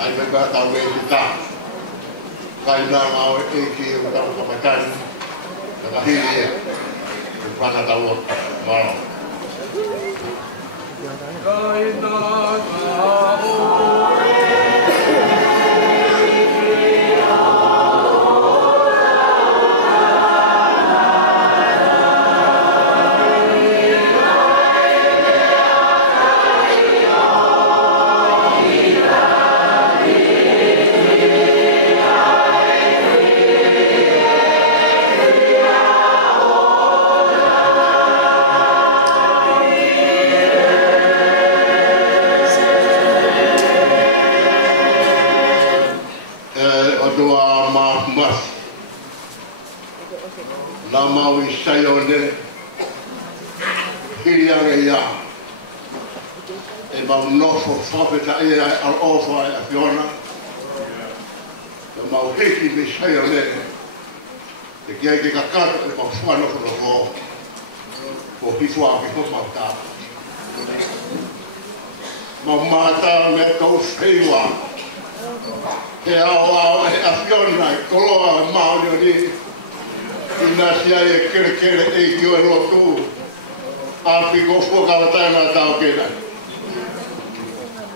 ai me ka tau e kita kai na ngau e ki o tau kapakan ka hiri e pana tau maro kai na ngau la mau I sayone hiriang e ia e mau nofo whawheta e al ofa e a Fiona la mau hiki me sayone e kia ke kakata e mau whanofo no fo ko hifua ki ho mau tā mau mata me kau whiwa he ao e a Fiona e koloa e mau ni ina sia e kere e ki o lotu a figo foka la taina tau kena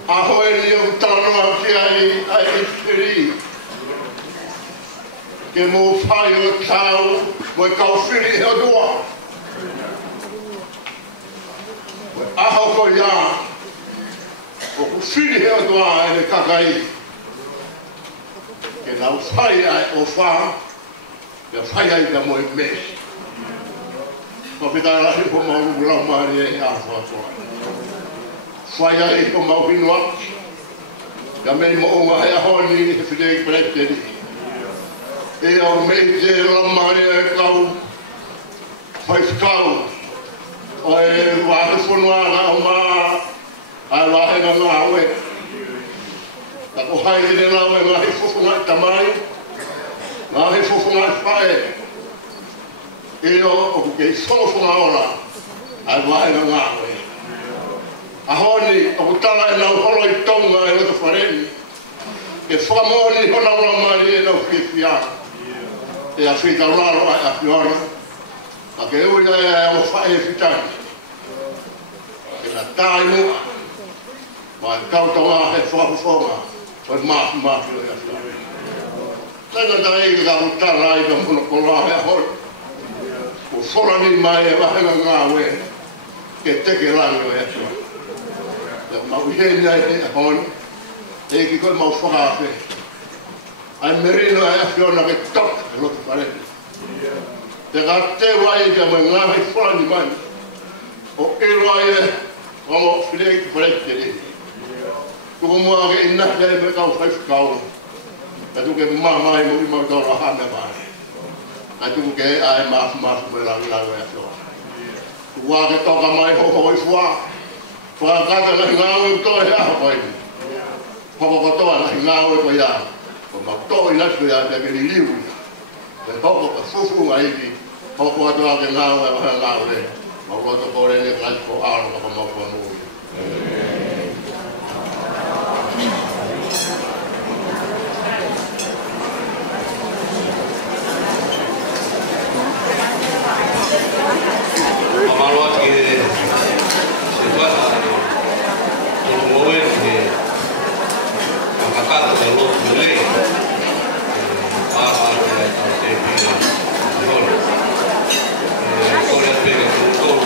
a hoe ni o tanoa ki ai firi ke mo whai o tau mo e kau firi e o dua mo e aho ko ia o ku firi e o dua e le kakai ke nau whai ai o wha ya fai ai da moi mes ko pita la ko mo la mari e a fo fo fai ai ko mo vino ya me mo o ai a honi e fide prete e o me je la mari e kau fai kau o e wa fo no ana o ma a la e na we ta ko hai de la we ma fo fo na tamai ma he fofo ngai whae e o ke sofo na ora ai vai na ngā koe a honi o kutala e nau holo I tonga e roto whareni e whamoni hona ora mari e nau whiwhia e a whita raro ai a Fiona a ke uina e o whae e whitani e na tāi mua ma e kautonga he whafufonga o e mafi o e a Fiona tanga tae ka utara I ka mono koloa e hoi. Ko sora ni mai e wahanga ngā we ke teke rangi o e atua. Ia mau henia e a honi, e ki koe mau whakawhe. Ai merino e a Fiona ke tok e lotu parete. Te ka te wai ka mai ngā hei whara ni mai. O ero ai e wamo whirei ki parete ni. Tuko mua ke ina e me kau whaifukau. Ka tuke mamai mo I mau tōra hame mai. Ka tuke ai mafu me rangi e a Fiona. Kua ke toka mai hoho I fua. Kua kata na ngāwe utoa he aho koi. Hoko kotoa na ngāwe ko ia. Ko mau tōi nasu ia te ke ni liu. Te hoko ka fufu ngai ki. Hoko atoa ke ngāwe a waha ngāwe. Mau roto kore ni kai ko aro ka mau kua nui. Amaluat ke sebuah mobil ke angkat ke lot beli apa ke TV gol Korea pega gol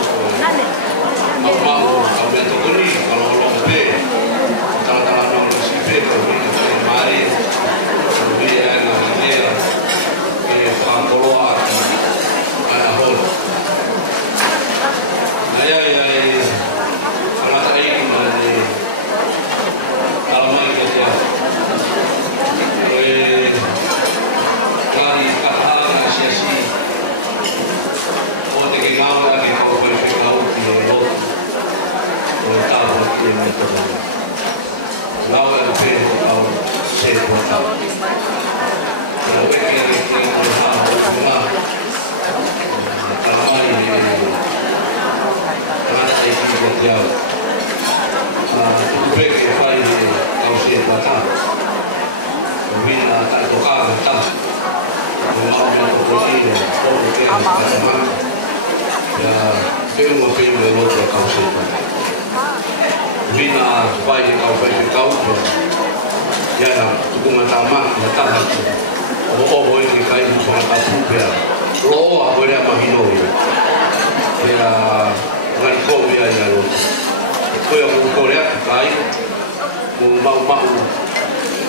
apa kami tu kuni kalau long be tala long si be kami mari be ana dia ke pangoloa ana hol ya kalau ada ini mana alamat kita kali kata asiasi oh tegak lagi kau berfikau di lot tahu ini tu lawa lebih kau sebut lawa kiri lah alamat ini karena itu dia, baik yang paling kau siap baca. Tokagata. Mau yang begini, ya, film lokal kau sempat. Bina supaya kau, ya, hubungan tamak, tamak. Boleh dikain sama tapu ya, loa boleh apa hino ya, dengan kau ya lo. Kau yang kau lihat kain, mau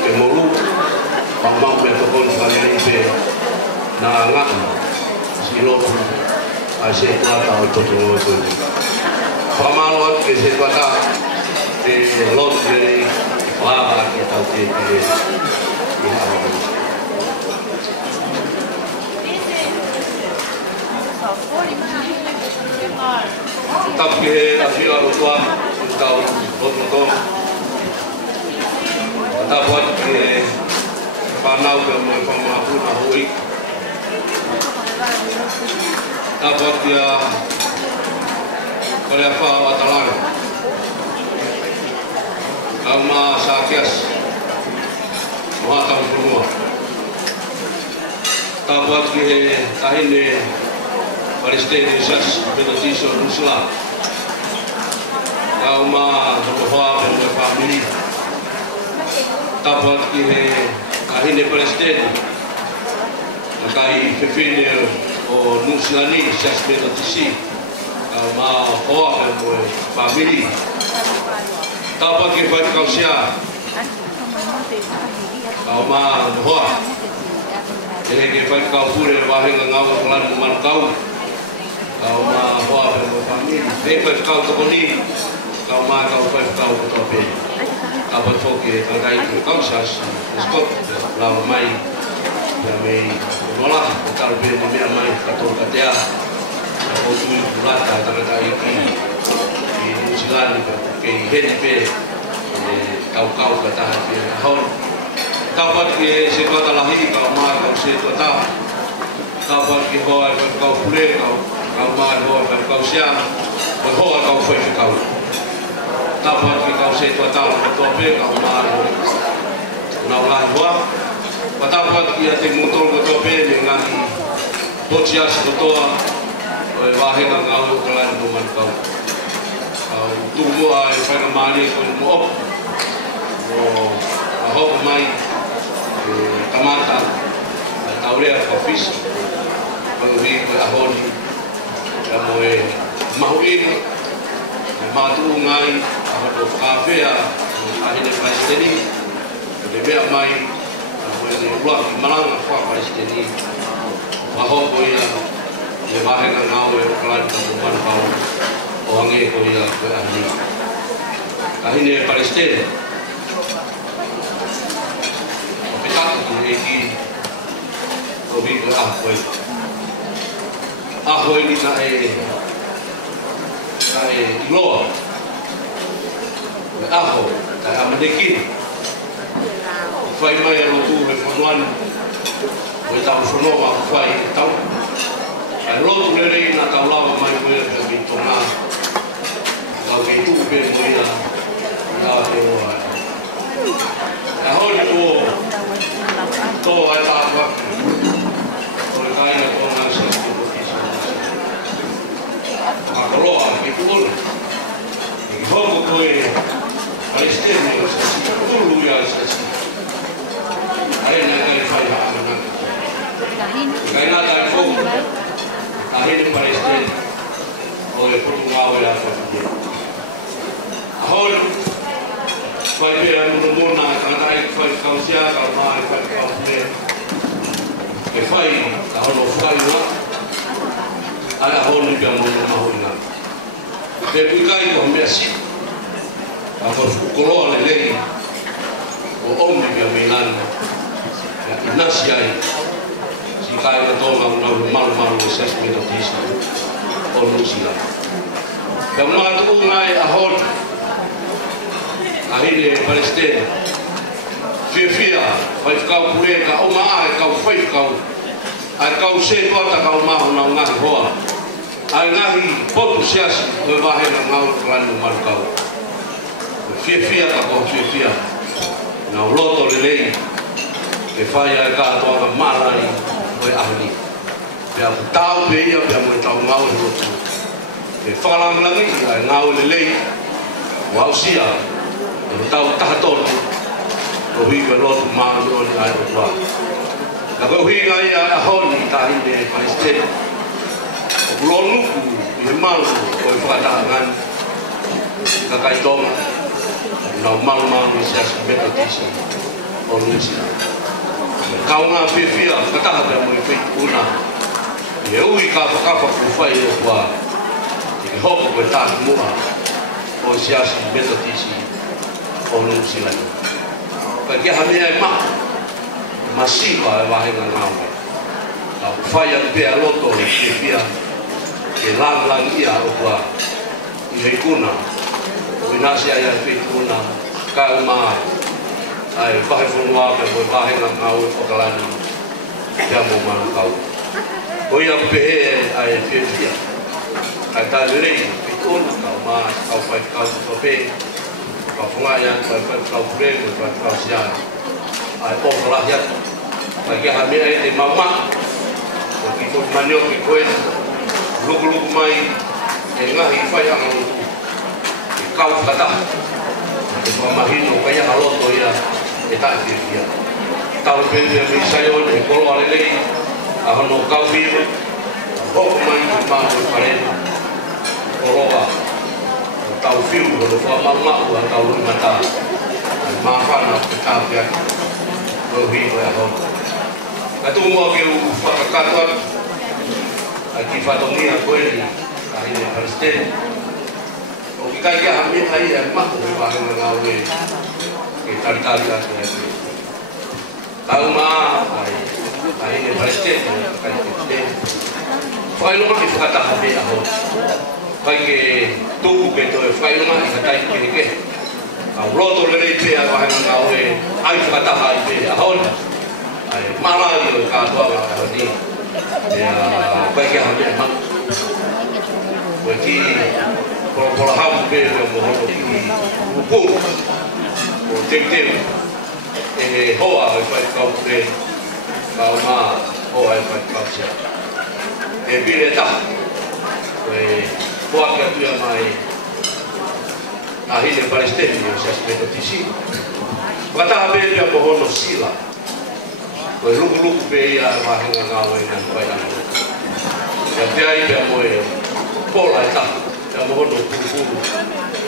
kemulu. Pamang bertokon kalian ini, nangan, silop, asyik kata untuk itu. Pamalot kesih kata, lot dari lama kita ini. Tapi asyik arutwa tahu betul. Dapat panau dengan pemahaman ahoik dapat dia berapa watalan sama sakias matang semua dapat dia tahine Palestina sas pedotisi Rusla sama berdoa dan family dapat dia ahine Palestina kai fefine o nuslani sasmento tisi ma hoa mo family tapa ke vai kausia ma hoa ele ke vai kau pure bahenga ngau plan man kau ma hoa mo family e vai kau tokoni ma kau vai kau tope apa toke kai kausas skot la mai kami mola kalau beli di mai atau katea atau tu lata tanda ini di Nusilan ke HDP kau kata hati hon dapat ke sekolah lahi kau mah kau sekolah dapat ke hoa kau pulih kau mah hoa kau siang hoa kau fai kau dapat ke kau sekolah tope kau mah naulah hoa dapat ia timutol betul dengan bocias betul wahai ngau kelan buman kau tunggu ay pengemali kau mau ahok mai tamata tahu dia office bagi ahon kamu mau ini matu ngai ahok kafe ya akhirnya Palestina dia mai luar malang apa Palestina bahwa koya dia bahkan ngau kelan kampung kau orangnya koya ahli akhirnya Palestina kita ini lebih ke ahoy ini naik luar ahoy tak amdekin fai mai alo tu le fonuan o tau fonoma fai tau a lo tu le rei na tau lava mai ko e ki tona tau ke tu pe mo ia na te o a ho ni to ai ta wa o le kai na tona se ki ko ki a ko lo a ki tu ki ho ko e Palestina tu lu ya se ayah nak fai mana? Kerana tak faham, akhirnya Palestin oleh Portugal oleh apa saja. Ahol, fai beran menunggu nak kerana ayah fai kausia, kalau ayah fai kausia, fai ahol fai lah, ada ahol ni yang menunggu ahol lah. Depukai tu ambil sih, ahol kolor lelaki, om ni yang mainan. Nasiai, si kaya na to malu ses metodista o Nusilan. Yang mga tuungay ahol, ahine Palestina, fia, fai kau pure ka o maa kau fai kau, ai kau se kota kau mahu na ngahi hoa, ai ngahi potu siasi o vahe na ngau klanu malu kau. Fia ka kau fia, na loto lelei. ke whai ai kātoa ka marai koe ahoni. Pea tau pe ia pea moe tau ngau e rotu. Ke whalangangi ai ngau le lei o ausia e tau tahatonu o hui koe rotu maru o ni ai o tua. Ka koe hui ngai ai ahoni tahi ne Palestine. O kulonuku i he malu koe whakatahangan ka kaitonga nau malu i seasi metodisi o Lucia. Kau ngā whiwhia, kataha pia mui whituna. I e ui ka whakapa ku whai e kua. I ke hoko koe tāki mua o seasi metodisi o Lucia. Ka kia ha mea e maha. Masiva e wahenga ngāwe. Ka whai a pia loto i whiwhia. Ke lang ia o kua. I hei kuna. O inasi ai ai whituna. Ka umaa. Ai pahe whanua me moe wahenga ngau e whakalani pia mo mana kau. Koi au pehe ai e whiwhia. Ai tāle rei, whituna, kau maa, kau whai kau whape, kau whangai an, kau kau pureng, kau kau sian. Ai whakalahi atu. Ai kia ha mea e te mama, o ki tō manio ki koe, luku mai, e ngahi whai anga utu, e kau kataha. E whamahino kai aha loto ia e tae whiwhia. Tau pēne a misai o ne kolo ale lei, a hono kau whiwe, hoko mai ki māhu e wharena, koloa, tau whiu, hono whamau a tau rui mata, ai māwhana ke tāwhia, koe whiwe a hono. Ka tū mua ke u whakakatoa, ai ki whatongia koe ni, a hine Palestine, o ki kai kia hami ai e mahu e wahenga ngau e ke taritari atu e koe. Tau maa ai ne Palestine e kai ke te. Whailonga ki whakataha me aho. Kai ke tuku ke toe whailonga i katai ke ke. Kau roto le rei pēa wahenga ngau e ai whakataha i pēa aho. Ai marai o kātoa ngā kahani. Kai ke hami e mahu. Koe ki Pola hau pe o mohono ki upo o teu e hoa e whai kau pe kau maa hoa e whai kau sia e bire taha e huaka tuia mai a hine Palestine o se aspecto tisi wataha pe pia mohono sila o e luku pe ia wahenga ngāwe na whai anu e pia i pia moe pola e taha Pea mohono puru,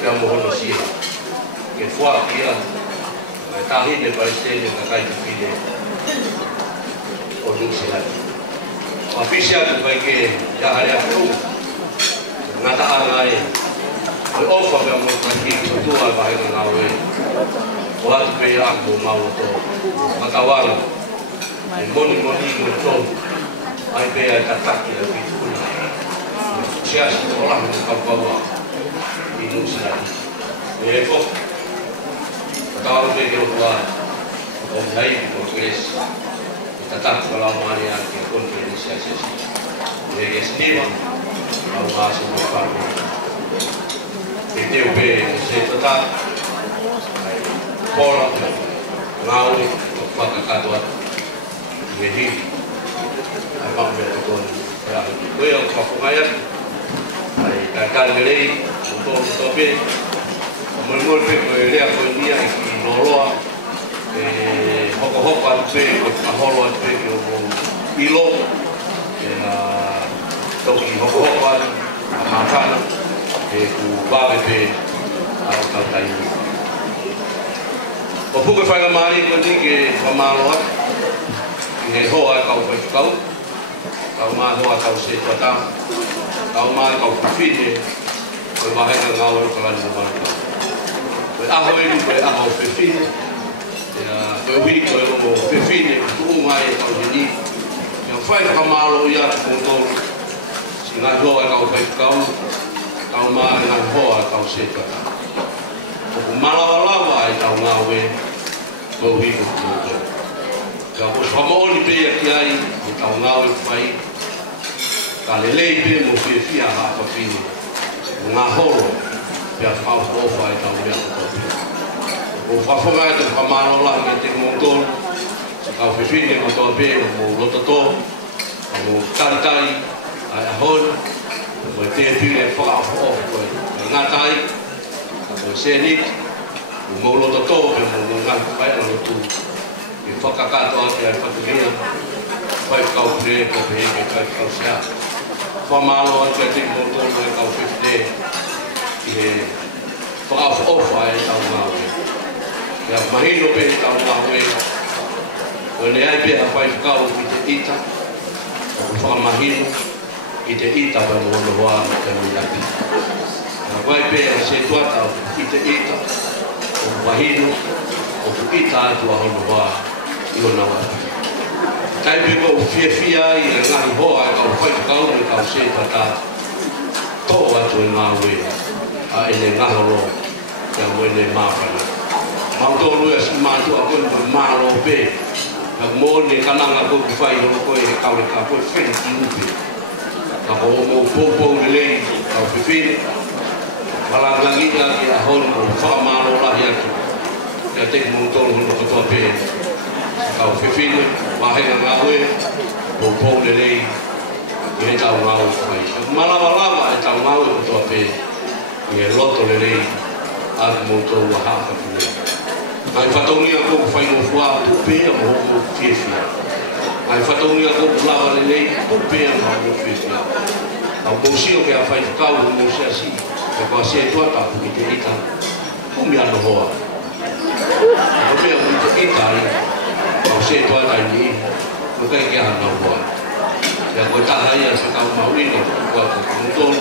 pea mohono sia. Ke whua kia, mai tahine Palestine ka kai ki whine o Lusi hai. Wa pisi atu kai ke iahare a kou, ngata anga e, oi ofa pea mo kai ki kutua e wahenga ngau e, o atu pe ako mau to, makawara, e moni mo tonu, ai pea e tataki a ki kuna. Siasi orang yang kau bawa di Nusa Dua. Kok tahu begitu kuat, kau naik di kongres, tetap kalau mana yang konferensi sesi. Jadi estima, kau masuk berparu. Itu saya tetap pola ngau pakai katuat jadi apa betul ya itu yang kau ngayat ai ka lei to pe mo pe ko le a ko ni ai ki loloa hoko al pe ko aholo al pe ko pilo to ki hoko al amafana ku ba pe al ka tai o pu ko fa ga mari ko ni ke famalo ni ho a ka ko kau ma hoa kau se tata kau ma kau whine koe wahenga ngau e kalani na mana kau koe aho e ni koe aho whine koe hui koe o whine tuu mai e kau hini ia whai whamalo i atu kongtoro si ngā hoa e kau whai kau ma e ngā hoa e kau se tata o ku malawalawa e kau ngau e koe hui koe kongtoro Kau whamoni pēia ki ai, i tau ngau e whai, ka lelei pē mo whiwhia hapa whini, o ngā horo, pia whauhofa e tau mea kotopi. O whawhonga e te whamano lahi e te mongtoro, ka kau whiwhine ko toa pe o mo rototo, o mo tari ai ahon, o te pire whakawho o ngatai, o senit, o mo rototo pe mo ngai whai ala rotu. I whakakato ake ai whakahia, whai kau pire ko pe heke kai kau sea. Whamalo ake te mo tono e kau whiwhine, i he whakawho e tau ngawe. Ia mahino pe tau ngawe, o ne ai pe a whai whakao i te ita, o whakamahino i te ita pa mo hono hoa te miaki. Ia wai pe a se tuata i te ita, o mahino, o ita atu a hono hoa i o nawa. Kai pe ko fia i le ngahi hoa e kau whai whakao i kau se tata, tō atu e ngā wea, a e ne ngahoro, ia mo e ne māwhana. Mautolu e simatu a koe mo mālo pe, na mo ne kananga ko ku fai no ko e ka le ka ko fe ti upe ka ko mo po le ka fe wala ngi ka ki a hon ko fa ma lo la ya ki ya te mo to no ko to pe ka fe ma he na we po le e ta wa fai mala e ta wa ko to pe e loto le a mo to wa ha ka ai whataungia ko whai no whua tupea mo homo whiwhia. Ai whataungia ko lawa lelei tupea mo homo whiwhia. Au mōsio ke a whai whakau ho mōsia si, e kua se tuata pu i te ita, kumi ano hoa. Au mea pu i te ita i, au se tuata i ni, no kai ke ana hoa. Ia koe taha ia se kau maurina, kua te kumutonu,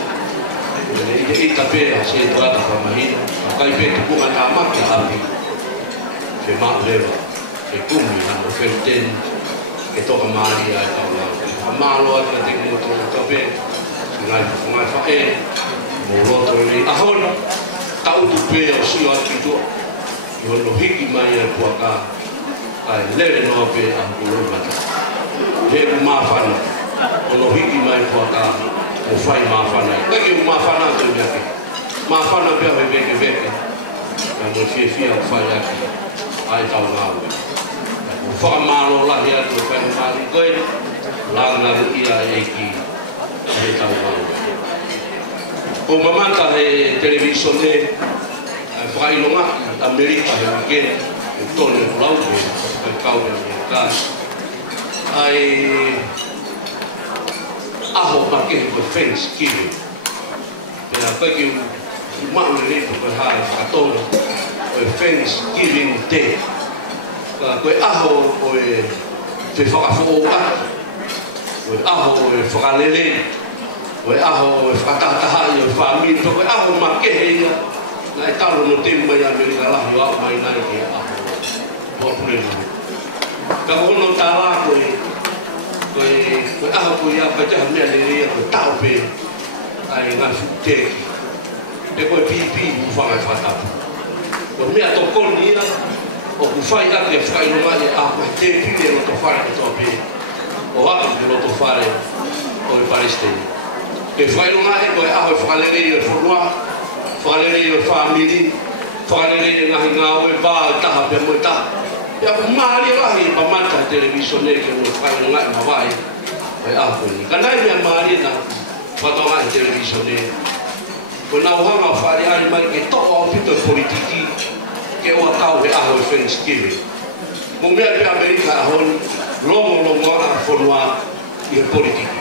i te ita pēa se tuata pa mahina, au kai pē tukunga tā maki hapi. Ke maa lewa, ke kumi hano whenten, ke toka maari ai tau lau. A maa loa ka te kumoto o tape, si ngai whae, mo roto rei ahona, tau tu pē o sio ati tua, i hono hiki mai ai puaka, ai lere noa pē a hukuru mata. Heku maa whana, hono hiki mai puaka, o whai maa whana. Kaki u maa whana atu miake, maa whana pē a veke, a mo fia o whai aki. Ai tau ngawe. O whakamaro lahi atu e whainga māri koe, langa ia e ki he tau ngawe. O mamata he television he, ai whakailonga, Amerika he wikene, e tone kulau he, ai kaure he kās. Ai aho makehe koe Thanksgiving. Pena koe ki maune repo koe hae whakatona, o Thanksgiving Day. Koe aho o e te whakawho atu. Koe aho o e whakalele. Koe aho o e whakatahai o whamiri. Koe aho makehe ia. Nai talo no te mai Amerika lahi au mai nai ke aho. Koe purenu. Ka hono tā rā koe aho koe ia kai teha mea lele ia koe tau pe. Ai ngā whuteki. Te koe pipi u whangai whatapu. O mea tokoni ia, o ku whai ake whai no mai a koe te pire roto whare ki tō pē. O aka ki roto whare o i Palestine. Ke whai no mai koe aho e whakalere i o whurua, whakalere i o whamiri, whakalere i ngahi ngāwe, bā i taha pe mo i taha. Ia ku maari rahi pa mata television e ke mo whai no mai mawai, koe aho ni. Ka nai mea maari na whatonga i television e. Ko nau hanga whaare ari mai ke toa o pito politiki ke oa tau he aho e Thanksgiving. Mo mea pe Amerika ahoni, longo a whonua i he politiki.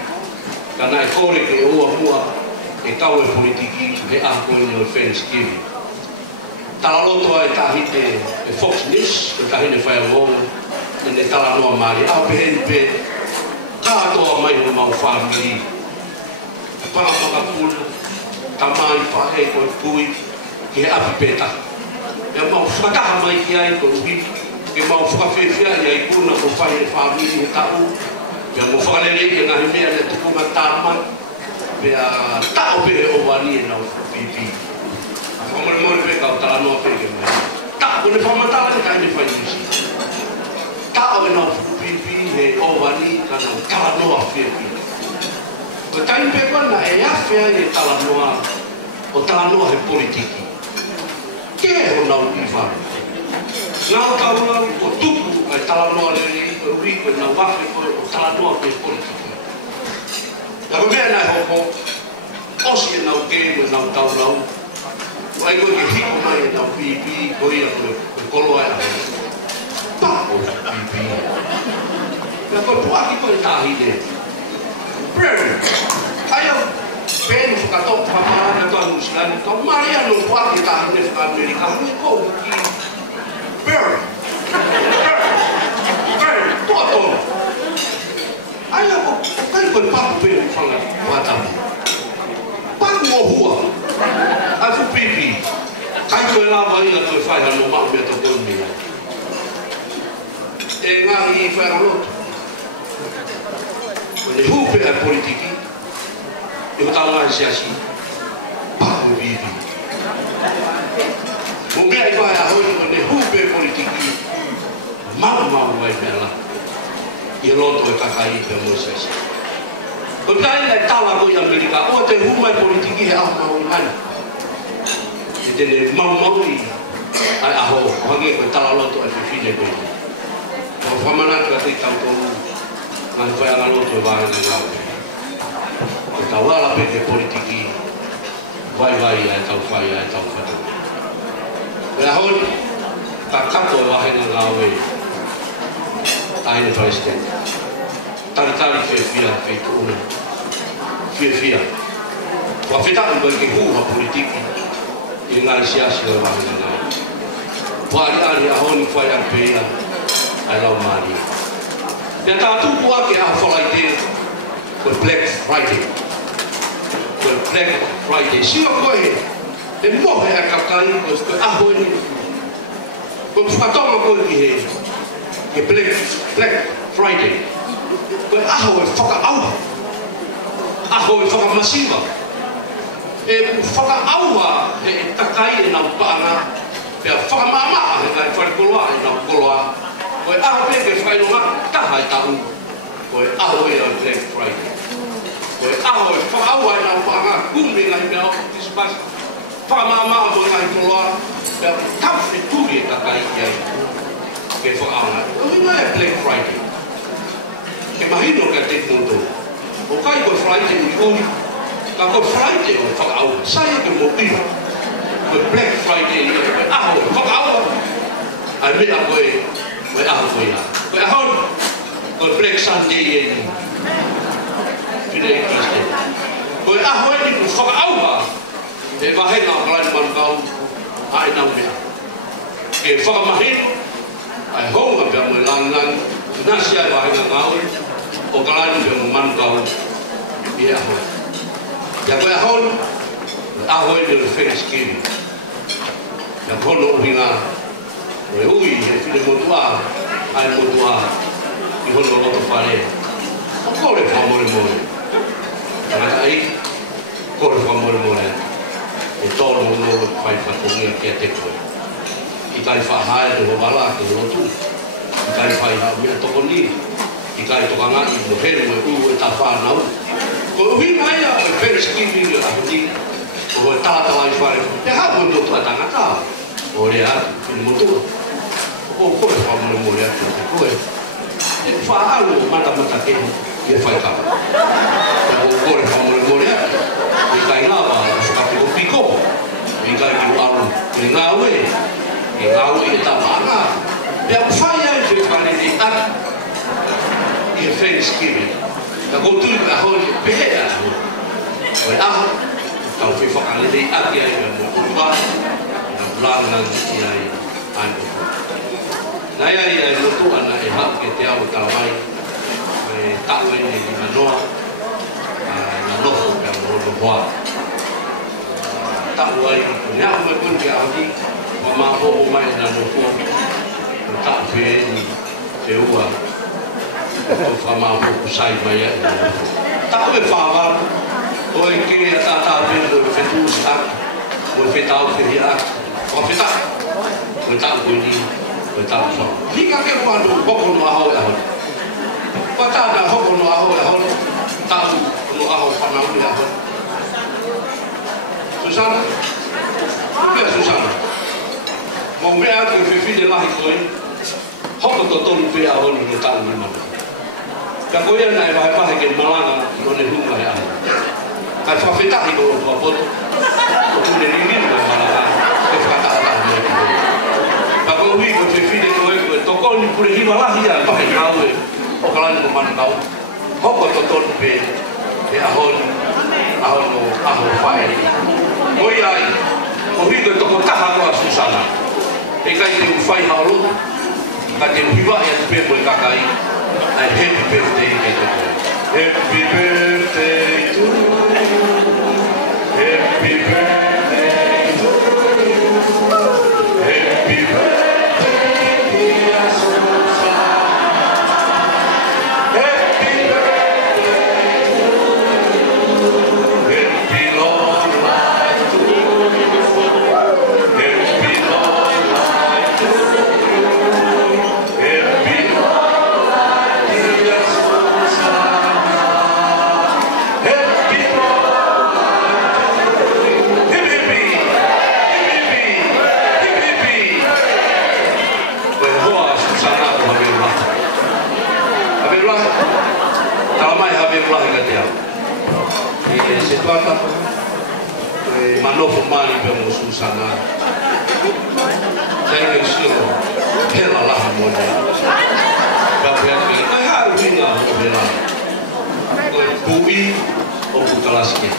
Ka nai kore ke oa mua e tau e politiki he aho i o Thanksgiving. Tala lotoa e tahite e Fox News, e tahine whai ngongo, e ne tala noa maari. Aho pe heni pe, kātoa mai ho mau whamiri. Pāpaka tamai whae koe pui ke api pēta. E mau whakaha mai ki ai ko uhi, ke mau whakawhiwhia i ai kuna ko whae e whamiri he tau. Pea mo whakalere ke ngahi mea le tukunga tāma, pea tau pe o wani e nau pipi. A whamare pe kau tala noa pe ke mai. Tau ne whamatala ne kai ne whai nisi. Tau e nau pipi he o wani ka nau tala noa pipi. O taim pepa na e awhea i tala noa, o tala noa he politiki. Ke ho nau i whare. Ngā kaurau o tupu ai talanoa le ko wiko na wafi ko talanoa ke politiki. Ya ko mea nai hoko osi e nau game nau taurau. Wai ko ke hiko mai nau pipi ko ia ko koloa e pako pipi. Ya ko puaki ko tahi de. Brr. Ayo ben whakatok pamara na toa Nusilani, tau maria no puaki tahi ne whaka Amerika, hui kou ki Burn! Burn! Tua tono! Ai ako, kai koe paku pēr i whanga watamu. Paku o hua. Ai fu pipi. Kai koe lawa ina koe whai hano mau mea to koe mea. E ngāri i whai hanotu. Koe ne hupe ai politiki. E ko tau ngāri siasi. Paku pipi. Mo mea i whai ahoi ko ne hupe politiki. Mau ai mea la. I loto e kakai pe Moses. Ko tai ai tala ko i Amerika. O te humai politiki he aho mau ngani. E tene mau i ai aho. Hange ko tala loto e whiwhine ko i. Ko whamanatu a tei tau tonu. Ngani whai anga loto e wāhena ngau. Ko tau ala pe te politiki. Vai ai tau whai ai tau whatu. E ahon, ta kato e wāhena ngau e. Aine president. Tari fia fe una. Fia. Wa feta ko ke hua politiki. I ngari siasi o wāhena ngau. Wāri ahoni whai a pēia. Ai lau mari. Ia tātu kua ke aho whalai te. Koe Black Friday. Koe Black Friday. Sio koe. E mohe a kakai. Koe aho e ni. Koe whakatonga koe ki he. Ke Black Friday. Koe aho e whakaaua. Aho e whakamasiwa. E whakaaua e takai e nau paanga. Pea whakamaamaa he ngai wharekoloa e nau koloa. Koe aho e ke whainonga taha e tau. Koe aho e a Black Friday. Koe aho e whakaaua e nau paanga. Kumi ngai mea o tisipasi. Whakamaamaa mo ngai koloa. Pea tau e turi e takai i ai. Ke whakaanga. O hina e Black Friday. Ke mahino ka te koto. O kai koe Friday ui ui. Ka koe Friday o whakaaua. Sai ke mo pira. Koe Black Friday i koe aho e whakaaua. Ai mea koe aho koe ia. Koe ahon. Koe Black Sunday e ni. Whine i Christian. Koe aho e ni koe whakaaua. E mahena o kalani manukau. Ai nau mea. Ke whakamahino. Ai honga pia mo langan nasi ai wahina ngau o kalani pia mo manukau i aho. Ia koe ahon aho e ni Thanksgiving. Ia kono uhinga o e ui he whine motua ai motua i hono loto whare. O kore whamore more. Kanaka ai kore whamore more. E tōru mo whai whakongia kia te koe. I kai whahae te ho wala ke lotu. I kai whai hau mea toko ni. I kai toka ngani mo hene mo uu e ta whanau. Ko uhi mai a o e Thanksgiving i ahoni. O e tātala i whare. Te hau mo totu a tangata. O rea atu, whine motua. O koe whamore mo rea atu te koe. E whaharu o mata ke i e whai kapa. O koe whamore mo rea atu. I kai ngāwa whakati o piko. I kai ki aru. I ngāwe. E ngau i e tāpanga. Pea whai ai te whare ni atu. I e Thanksgiving. Ka koutu ka hori e pehea aho. Koe aho. Kau whi whakale ni ati ai me mo kurua. Na ulangan i ai anu. Nai ai lotu ana e hau ke te au talawai. E tau e ni manoa. Na noho pea mo hono hoa. Tau ai i kune au me kuni au ni. Mama o mai na no ko ta fe ni te ua o fa ma o sai mai ta o fa va o ke ta pe do fe tu sta o fe ta o fe ia o fe ta o ta o ni o ta so ni ka ke pa no ko no a ho pa ta na ho no a ho ta no a ho pa na ni a ho Susana o que Susana Mo mea ke whiwhine lahi koe, hoko to tonu pe a honi ke tau ni mana. Ka ko ia nai vai ke malanga no ne hunga ya. Ka fa feta ni ko to pot. Ko ne ni ni no malanga ke fa ta ta ni. Ka ko wi ko te fide ko e to ko ni pure hi mala hi a pa he kau e. O kala ni man kau. Hoko to tonu pe a honi a ho fai. Ko ia ko wi ko to ko ta ha ko Susana. E kai te fai hauru. Ka te hiwa ia te pe mo kakai. And happy birthday, happy birthday to you, happy birthday to you, happy birthday dear Susana, happy birthday to you, happy long life to you, happy long life to you, happy se trata manofo mali pe mo Susana sai que sio pela la moda pa pe que ai ha vinga pela pui o kutalaske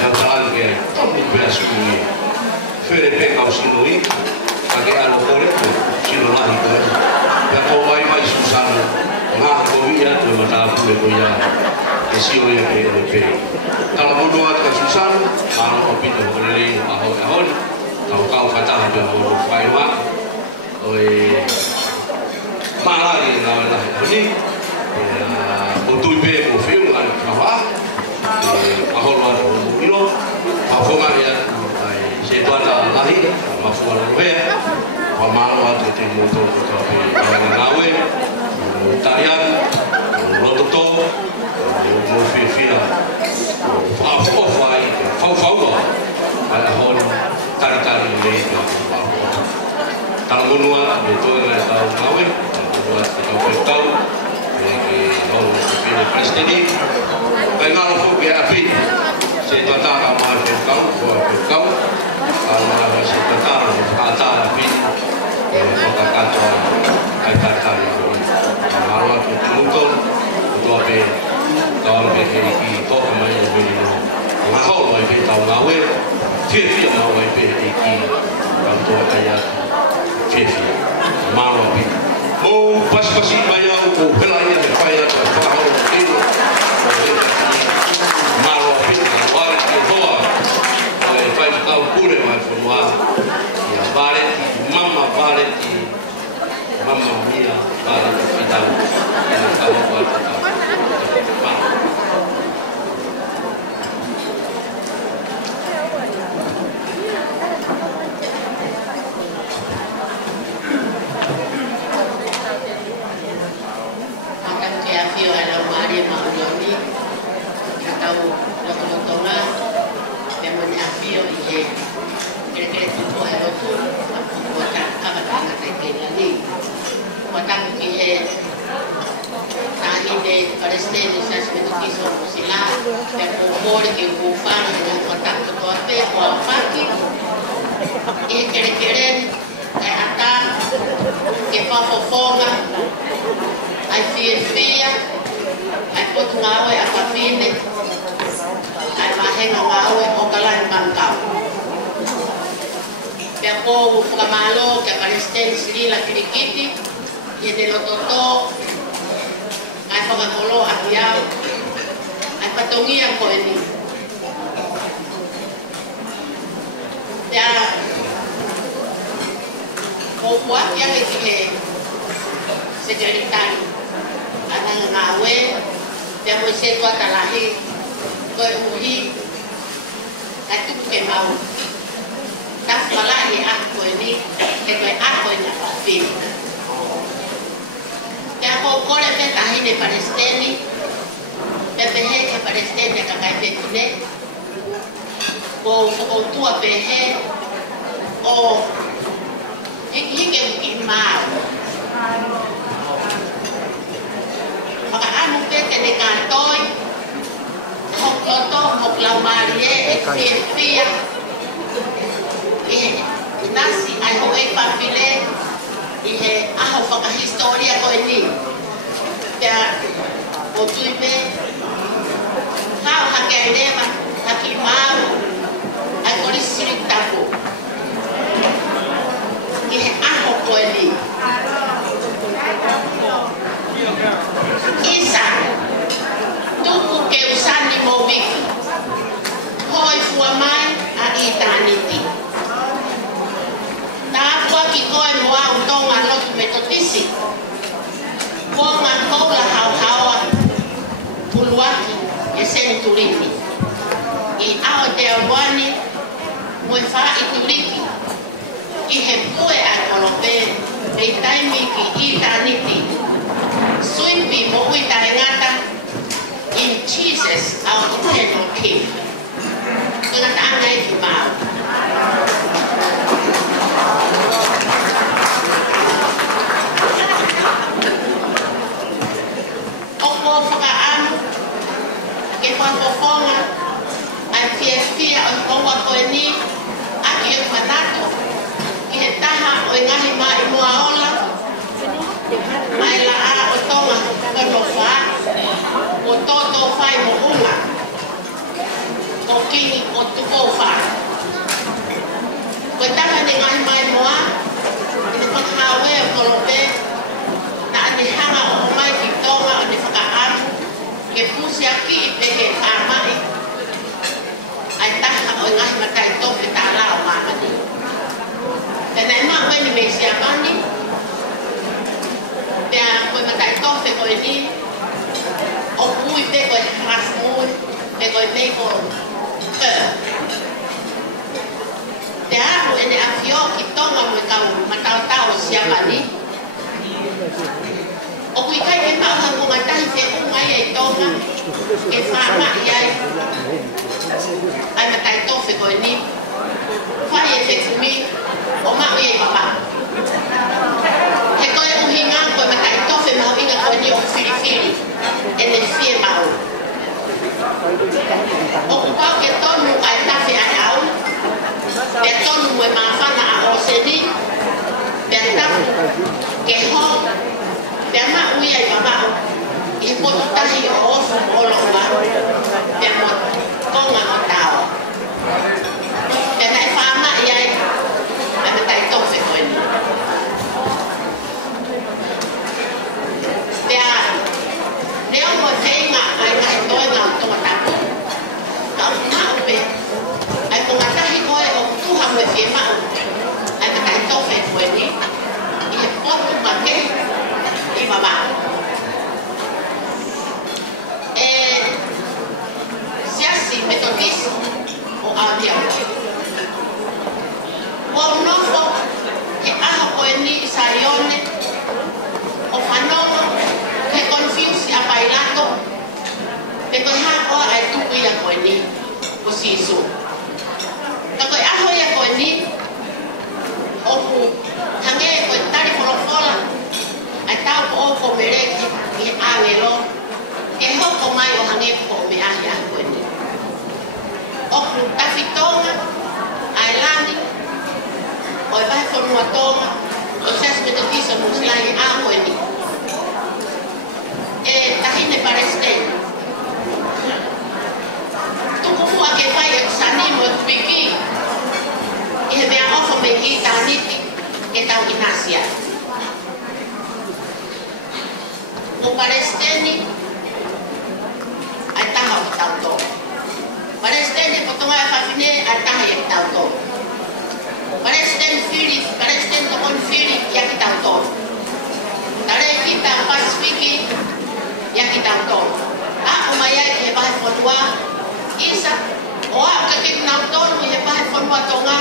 ya talan ke tomu pe asui fere pe kausinoi ka ke ano kore sino la ni ya ko vai mai Susana nga ko ia tu mata pu ko ya que si hoy pe kalau mau ka Susana mau opito ko le ahon kau kata ada mau fai wa oi mala ni na la ni botu pe mo feu an kawa ahon wa ilo afonga ya se toda lahi ma fuala we wa malo te moto ko pe nawe tarian rototo mo fia fau ala hon tari le tal gunua betul le tau nawe buat tau que hon fia prestedi pengal fo ke api se tata ma kau ala se tata ata api ko kato ai tata malo tu mutol tu ape tau ke ki to mai ni ma ho mai pe tau nawe fia ma mai pe ki tau to kaya fia malo pe o pas-pasi mai o pelanya de faya pa ho kilo malo pe wa ke hoa ai pai tau kure mai fua ya vale mama mia vale tau ya tau wa tau Kamalo que aparece en Sri la Kirikiti y de lo toto hay Coca-Cola apiao hay patongia coeni ya o cuat yang que secretario ana ngawe ya mo se to atalahi ko uhi katu ke mau tak malah ni aku ini aku ini pasti. Kalau kau lepas tahi di Palestina, lepas ke Palestina kakak petune, kau tua pehe, oh hingga mungkin mau, Pakaano pete ni kantoy. Hok loto, hok laumarie, pia. Nasi ay hoe papile. Ihe aho whakahistoria ko ini. Pea o tuipe. Hao hake lema, haki mau. Ay kori sirik tapo. Ihe aho ko ini. Isa. Tuku ke usani mo wiki. Hoi fuamai a itaniti. Tapua ki koe moa utonga lotu metotisi. Konga koula hauhaua puluaki e senturini. I ao te awani moe wha i turiki. I he pue a kolope e taimi ki i taniti. Suipi mo ui taengata in Jesus our eternal King. Ngata angai ki mau. Ke whakofonga ai pia o konga koe ni aki e whanato ki he taha o e ngahi mai mua ola mai la a o tonga kano wha o toto whai mo unga o kingi o tuko wha koe taha ni ngahi mai mua i te whakahawe o kolope na ane hanga o mai ki tonga o ni whakaamu ke pusi aki i peke whamai ai taha o ngahi matai tope ta lao mamani. Tēnei maa koe ni mei siamani pea koe matai tope koe ni o pui pe koe hasmui pe koe mei ko te ahu ene awhio ki tonga moe kau matau tau siamani o kui kai ke mau hangu ngatahi te ungai e tonga ke whama iai ai matai tofe koe ni whai e te kumi o mau iai mama he koe uhinga koe matai tofe mau inga koe ni o whiriwhiri e ne whie mau o kupau ke tonu ai tawhi ai au pe tonu moe mawhana a o seni pe tapu ke hong pe ma ui ai mamau i poto tahi o ofu oloa pe mo konga o tau pe nai whama i ai pe matai tofe koe ni pe a leo mo teinga ai kai toenga o tonga tapu ka o nao pe ai ko ngatahi koe o tuha moe fie mau ai matai tofe koe ni i he poto make i mamau siasi metodisi o adia o nofo ke aho koe ni saione o whanongo ke confuse a bailato pe koe hako ai tuku ia koe ni o sisu ka koe aho ia koe ni o ku hange koe tari wholofola ai tau po o ko mereki i angelo ke hoko mai o hange po me ahi a koe ni o ku tawhitonga ai lani o e vahe whanua tonga o sias metodisa muslai a koe ni e tahine parestei tuku fua ke whai e kusanimo e kupiki i he mea ofo me ki tauniti ke tau inasia o paresteni ai taha o tau tonga paresteni potonga e whawhine ai taha i tau tonga Paresten tokon firi ya kita uton. Tare kita Pasifiki ya kita uton. Aku mayai ke bahas fonwa isa o kakit na uton mo he bahas fonwa tonga.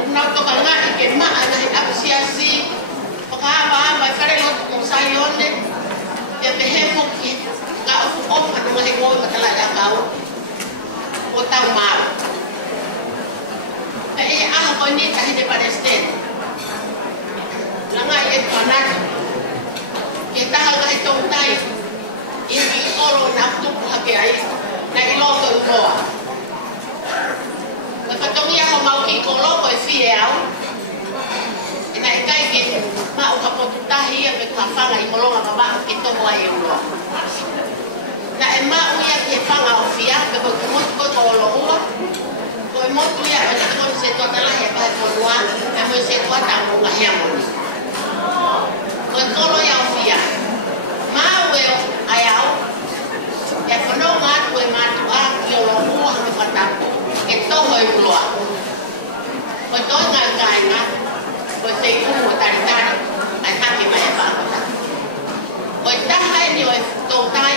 Ang nauto ka nga ke ma ana aku siasi. Pakaba ba kare lo kung sayone. Ya behemo ki ka ofu ofa no ngai mo matala ya kau. O tau mal. Kaya ako ni kahit paresten. Langai et panat ke ai na i loto i koa. Koe whatongia ho mau ki ko loko e fie au. E na i kai ke ma o ka potu tahi ia pe ka whanga i molonga ka maa ke tomo ai e uloa. Na e ma uia ke whanga o fia pe koe ke motu koe ko olo ua. Koe motu ia o te koe se tua tala he pae konua e mo se tua tamunga hea moni. Koe kolo ia o fia. Ma weo ai au. E whanau ngā koe mātua ki o lo ua hame whatapu. E toho e uloa. Koe toi ngai kāinga. Koe te ikungu taritari. Ai hake mai e whakota. Koe taha e ni o e tō tai.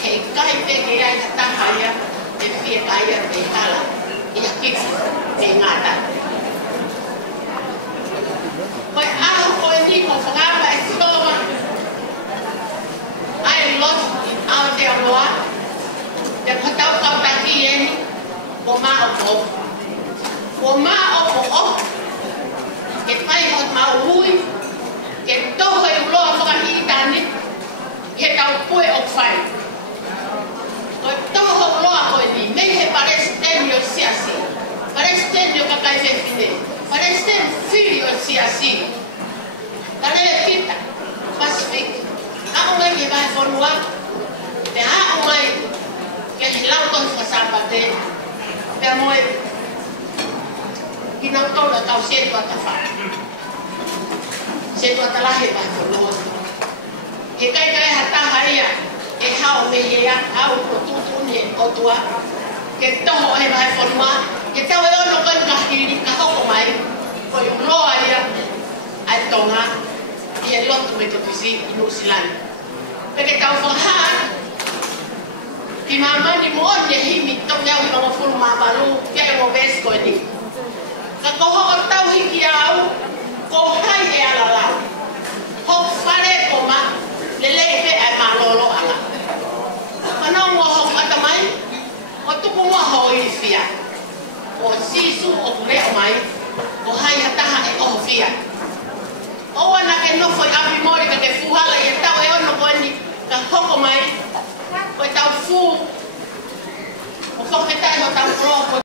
He kai peke ai ka taha ia. E fie kai ia te hala. Ia kiki te ngāta. Koe aho koe ni ko whangapa e tōma. Ai lotu au te amoa. Te patau kau taki e ni. Ko maa o ko. Ko maa o ko o. Ke pai hot maa hui. Ke toho e uloa whakahitani. Ke tau pue o whai. Koe toho uloa koe ni. Mei he parestenio siasi. Parestenio kakai whewhine. Paresten filio siasi. Tane e kita. Pacific. Ako ngai ke vai whanua. Te hao ngai. Ke he lauto i whasapate. Te amoe. Ki nau tōna tau setua ta whai. Setua ta lahe vai whanua. He kai kai hataha ia. E hao me hea. Hao ko tutun he otua. Ke toho e vai whanua. Ke tau e ono kai kahiri ka hoko mai. Ko i uloa ia. Ai tonga. I e lotu me topisi i New Zealand. Peke tau whahaan. Ki mamani mo on ye himi tau iau i mga fulu mabalu. Kia e mo vesko e ni. Ka koho o tau hiki au. Ko hai e alalau. Hok whare ko ma. Lele pe ai malolo anga. Kanau mua hok atamai. O tuku mua ho i fia. O sisu o kureo mai. O hai hataha e oho fia. Oa na ke nofo i api mori ka ke fuhala i e tau e ono koe ni ka hoko mai. Koe tau fu. O whaketai ho tau roho